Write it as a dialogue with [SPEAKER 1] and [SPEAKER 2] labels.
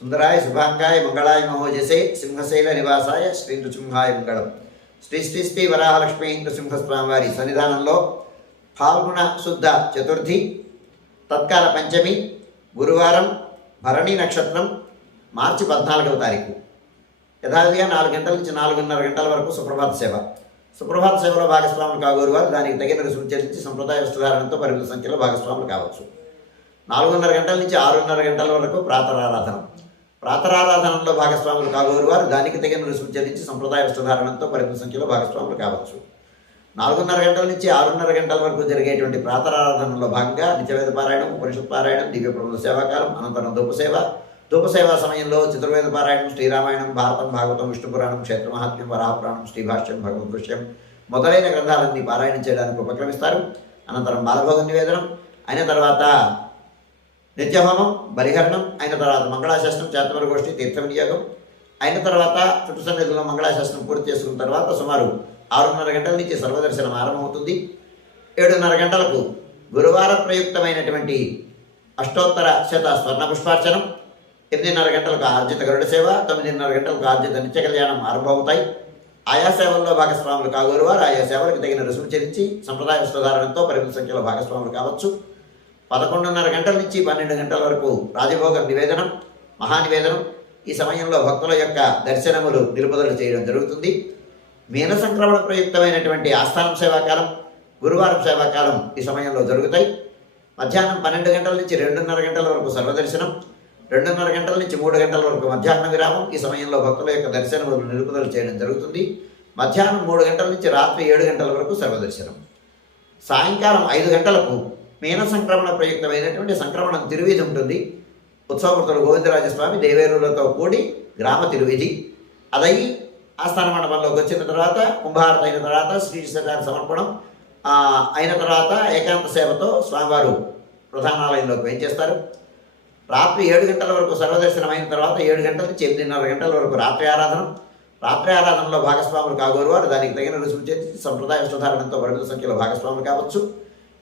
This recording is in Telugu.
[SPEAKER 1] సుందరాయ శుభాంగాయ మంగళాయ మహోజసే సింహశైల నివాసాయ శ్రీ నృసింహాయ మంగళం. శ్రీ శ్రీ శ్రీ వరాహలక్ష్మి నృసింహస్వామివారి సన్నిధానంలో ఫాల్గుణ శుద్ధ చతుర్థి తత్కాల పంచమి గురువారం భరణి నక్షత్రం మార్చి పద్నాలుగవ తారీఖు. యథావిధిగా నాలుగు గంటల నుంచి నాలుగున్నర గంటల వరకు సుప్రభాత సేవ. సుప్రభాత సేవలో భాగస్వాములు కాగోరు వారు దానికి తగిన రుసుము చెల్లించి సంప్రదాయ వస్తుధారణతో పరిమిత సంఖ్యలో భాగస్వాములు కావచ్చు. నాలుగున్నర గంటల నుంచి ఆరున్నర గంటల వరకు ప్రాతరారాధన. ప్రాతరారాధనలో భాగస్వాములు కాగోరు వారు దానికి తగిన రుసుము చెల్లించి సంప్రదాయ వస్త్రధారణంతో పరిమిత సంఖ్యలో భాగస్వాములు కావచ్చు. నాలుగున్నర గంటల నుంచి ఆరున్నర గంటల వరకు జరిగేటువంటి ప్రాతరారాధనలో భాగంగా నిత్యవేద పారాయణం ఉపనిషత్ పారాయణం దివ్య ప్రభుత్వ సేవాకాలం అనంతరం ధూపసేవ. ధూపసేవ సమయంలో చతుర్వేద పారాయణం శ్రీరామాయణం భారతం భాగవతం విష్ణు పురాణం క్షేత్ర మహాత్మ్యం వరాహపురాణం శ్రీభాష్యం భగవద్ దృశ్యం మొదలైన గ్రంథాలన్నీ పారాయణం చేయడానికి ఉపక్రమిస్తారు. అనంతరం బాలభోగ నివేదనం. అయిన తర్వాత నిత్యహోమం బలిహరణం అయిన తర్వాత మంగళాశాసనం చేతమర గోష్ఠి తీర్థ వినియోగం అయిన తర్వాత చుట్టు సన్నిధిలో మంగళాశాసనం పూర్తి చేసుకున్న తర్వాత సుమారు ఆరున్నర గంటల నుంచి సర్వదర్శనం ఆరంభమవుతుంది. ఏడున్నర గంటలకు గురువార ప్రయుక్తమైనటువంటి అష్టోత్తర శత స్వర్ణ పుష్పార్చనం ఎనిమిదిన్నర గంటలకు ఆర్జిత గరుడ సేవ తొమ్మిదిన్నర గంటలకు ఆర్జిత నిత్య కళ్యాణం ఆరంభమవుతాయి. ఆయా సేవల్లో భాగస్వాములు కాగోరు వారు ఆయా సేవలకు తగిన రుసుము చెల్లించి సంప్రదాయ వస్త్రధారణతో పరిమిత సంఖ్యలో భాగస్వాములు కావచ్చు. పదకొండున్నర గంటల నుంచి పన్నెండు గంటల వరకు రాజభోగం నివేదనం మహానివేదనం ఈ సమయంలో భక్తుల యొక్క దర్శనములు నిలుపుదల చేయడం జరుగుతుంది. మీన సంక్రమణ ప్రయుక్తమైనటువంటి ఆస్థానం సేవాకాలం గురువారం సేవాకాలం ఈ సమయంలో జరుగుతాయి. మధ్యాహ్నం పన్నెండు గంటల నుంచి రెండున్నర గంటల వరకు సర్వదర్శనం రెండున్నర గంటల నుంచి మూడు గంటల వరకు మధ్యాహ్న విరామం ఈ సమయంలో భక్తుల యొక్క దర్శనములు నిలుపుదల చేయడం జరుగుతుంది. మధ్యాహ్నం మూడు గంటల నుంచి రాత్రి ఏడు గంటల వరకు సర్వదర్శనం. సాయంకాలం ఐదు గంటలకు మీన సంక్రమణ ప్రయుక్తమైనటువంటి సంక్రమణం తిరువిధి ఉంటుంది. ఉత్సవమూర్తులు గోవిందరాజస్వామి దేవేరులతో కూడి గ్రామ తిరువిధి. అదయి ఆస్థాన మండపంలోకి వచ్చిన తర్వాత కుంభారత అయిన తర్వాత శ్రీ సత్యాన్ని సమర్పణం అయిన తర్వాత ఏకాంత సేవతో స్వామివారు ప్రధానాలయంలోకి వేయించేస్తారు. రాత్రి ఏడు గంటల వరకు సర్వదర్శనం అయిన తర్వాత ఏడు గంటల నుంచి ఎనిమిదిన్నర గంటల వరకు రాత్రి ఆరాధన. రాత్రి ఆరాధనలో భాగస్వాములు కాగోరు వారు. దానికి తగిన రుసుము చేసి సంప్రదాయ వస్త్రధారణతో పరిమిత సంఖ్యలో భాగస్వాములు కావచ్చు.